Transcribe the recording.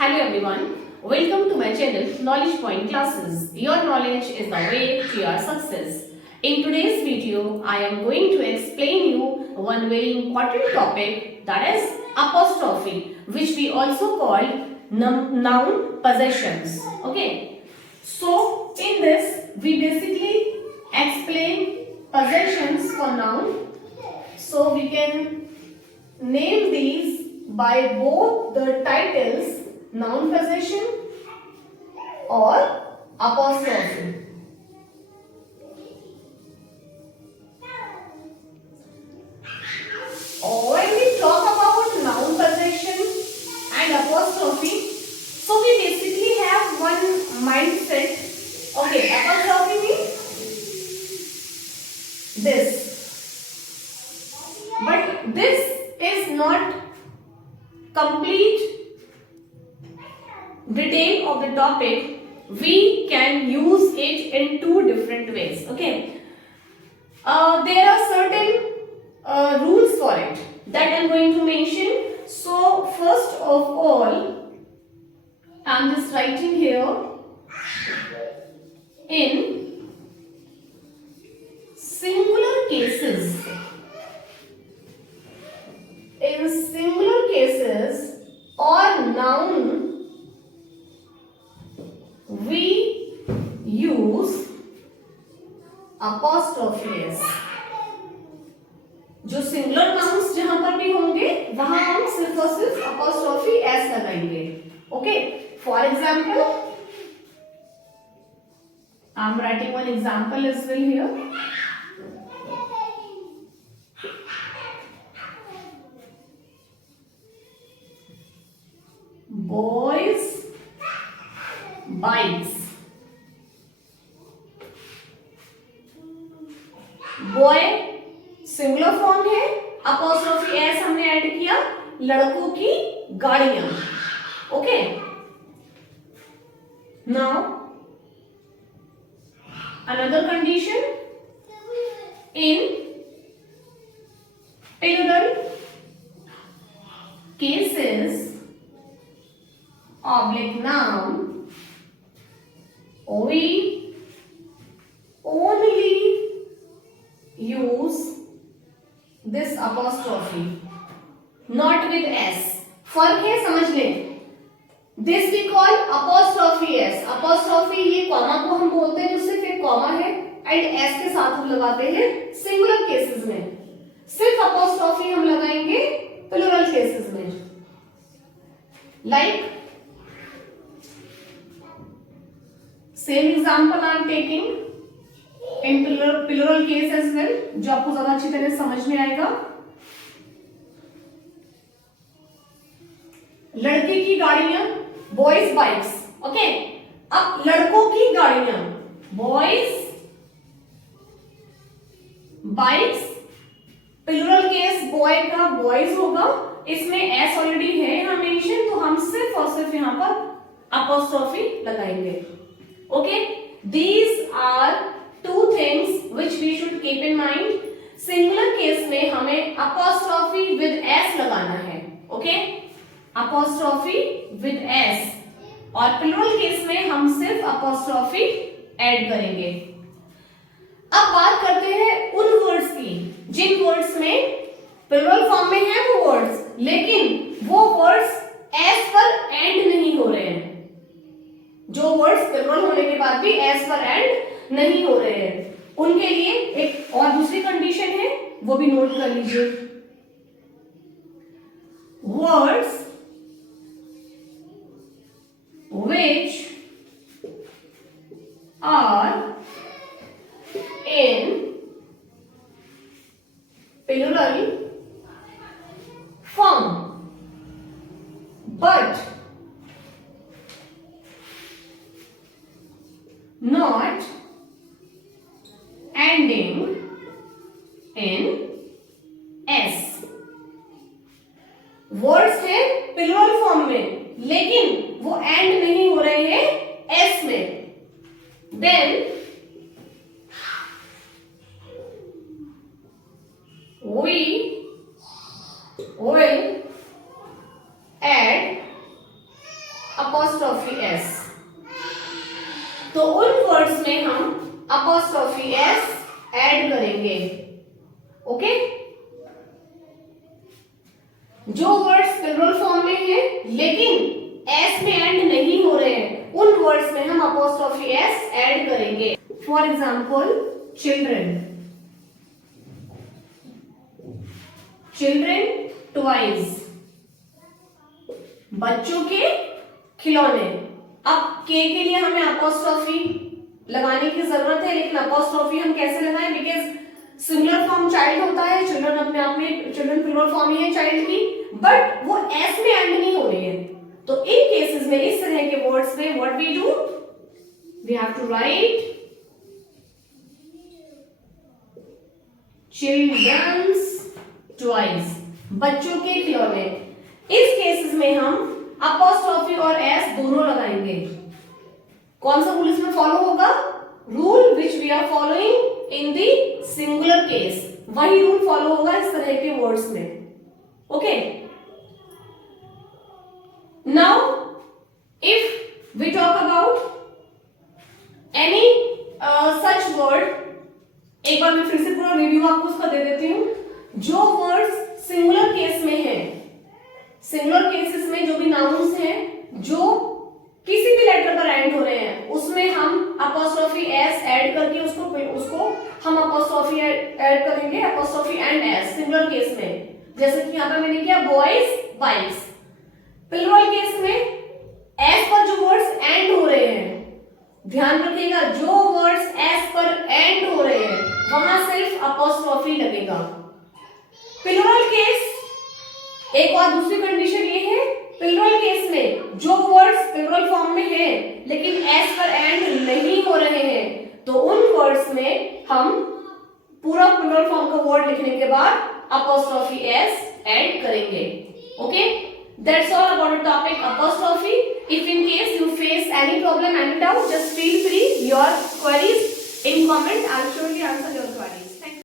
Hello everyone, welcome to my channel Knowledge Point Classes. Your knowledge is the way to your success. In today's video, I am going to explain you one very important topic, that is apostrophe, which we also call noun possessions. Okay, so in this we basically explain possessions for noun. So we can name these by both the titles noun possession or apostrophe. When we talk about noun possession and apostrophe, so we basically have one mindset. Okay, apostrophe means this, but this is not complete detail of the topic. We can use it in two different ways. Okay, there are certain rules for it that I am going to mention. So first of all, I am just writing here in singular cases. In singular cases or noun, we use apostrophe s. जो singular nouns जहां पर भी होंगे वहां हम सिर्फ और सिर्फ apostrophe s लगाएंगे. Okay, for example I am writing one example as well here. Boys bikes. Boy singular form है, अपॉस्ट्रोफी एस हमने ऐड किया. लड़कों की गाड़ियां. Okay, now another condition in plural cases oblique noun, we only use this apostrophe, not with s. फर्क है, समझ लें. This we call apostrophe s. apostrophe ये कॉमा को हम बोलते हैं, जो सिर्फ एक कॉमा है एंड s के साथ हम लगाते हैं सिंगुलर केसेस में. सिर्फ apostrophe हम लगाएंगे प्लूरल केसेस में. Like same example I am taking in plural case as well, जो आपको ज्यादा अच्छी तरह समझ में आएगा. लड़के की गाड़ियां, बॉयज बाइक्स. ओके, अब लड़कों की गाड़ियां, boys bikes. Plural case boy का बॉयज होगा, इसमें एस ऑलरेडी है यहाँ मेंशन, तो हम सिर्फ और सिर्फ यहाँ पर अपॉस्ट्रोफी लगाएंगे. Okay, these are two things which we should keep in mind. Singular case में हमें apostrophe with s लगाना है. Okay, apostrophe with s. और plural case में हम सिर्फ apostrophe ऐड करेंगे. अब बात करते हैं उन वर्ड्स की जिन वर्ड्स में plural फॉर्म में है वो वर्ड्स, लेकिन वो वर्ड्स s पर एंड नहीं हो रहे हैं. जो वर्ड्स प्लूरल होने के बाद भी एस पर एंड नहीं हो रहे हैं, उनके लिए एक और दूसरी कंडीशन है, वो भी नोट कर लीजिए. Words which are in plural form but not ending in s. Words है प्लूरल फॉर्म में, लेकिन वो एंड नहीं हो रहे हैं s में. Then we will add apostrophe s, तो उन वर्ड्स में हम apostrophe s ऐड करेंगे। ओके, जो वर्ड्स प्लूरल फॉर्म में है लेकिन s में एंड नहीं हो रहे हैं, उन वर्ड्स में हम apostrophe s ऐड करेंगे। For example children, children toys, बच्चों के खिलौने। अब के लिए हमें अपॉस्ट्रोफी लगाने की जरूरत है, लेकिन अपॉस्ट्रोफी हम कैसे लगाएं, बिकॉज सिंगुलर फॉर्म चाइल्ड होता है, चिल्ड्रन अपने आप में, चिल्ड्रन प्लूरल फॉर्म ही है चाइल्ड की, बट वो एस में एंड नहीं हो रही है। तो इन केसेस में, इस तरह के वर्ड्स में what we do, we have to write children's toys, बच्चों के खिलौने। इस केसेस में हम अपॉस्ट्रोफी और एस दोनों लगाएंगे। कौन सा रूल इसमें फॉलो होगा, rule which we are following in the singular case, वही रूल फॉलो होगा इस तरह के वर्ड्स में। Okay, now if we talk about any such word, एक बार मैं फिर से पूरा रिव्यू आपको उसका दे देती हूं। जो वर्ड्स सिंगुलर केस में है, सिंगुलर केसेस में जो भी नाउन्स हैं जो किसी भी लेटर पर एंड हो रहे हैं, उसमें हम अपॉस्ट्रोफी एस ऐड करके उसको हम अपॉस्ट्रोफी ऐड करेंगे, apostrophe and S singular case में। जैसे कि यहां पर मैंने किया बॉयज बाइक्स। प्लूरल केस में एस पर जो वर्ड्स एंड हो रहे हैं, ध्यान रखिएगा, जो वर्ड्स एस पर एंड हो रहे हैं वहां सिर्फ अपॉस्ट्रोफी लगेगा। प्लूरल केस, एक और दूसरी कंडीशन ये है, प्लूरल केस में जो वर्ड्स प्लूरल फॉर्म में है लेकिन एस पर एंड नहीं हो रहे हैं, तो उन वर्ड्स में हम पूरा प्लूरल फॉर्म का वर्ड लिखने के बाद अपॉस्ट्रोफी एस ऐड करेंगे। Okay, that's all about the topic apostrophe. If in case you face any problem, any doubt, just feel free your queries in comment. I'll surely answer your queries.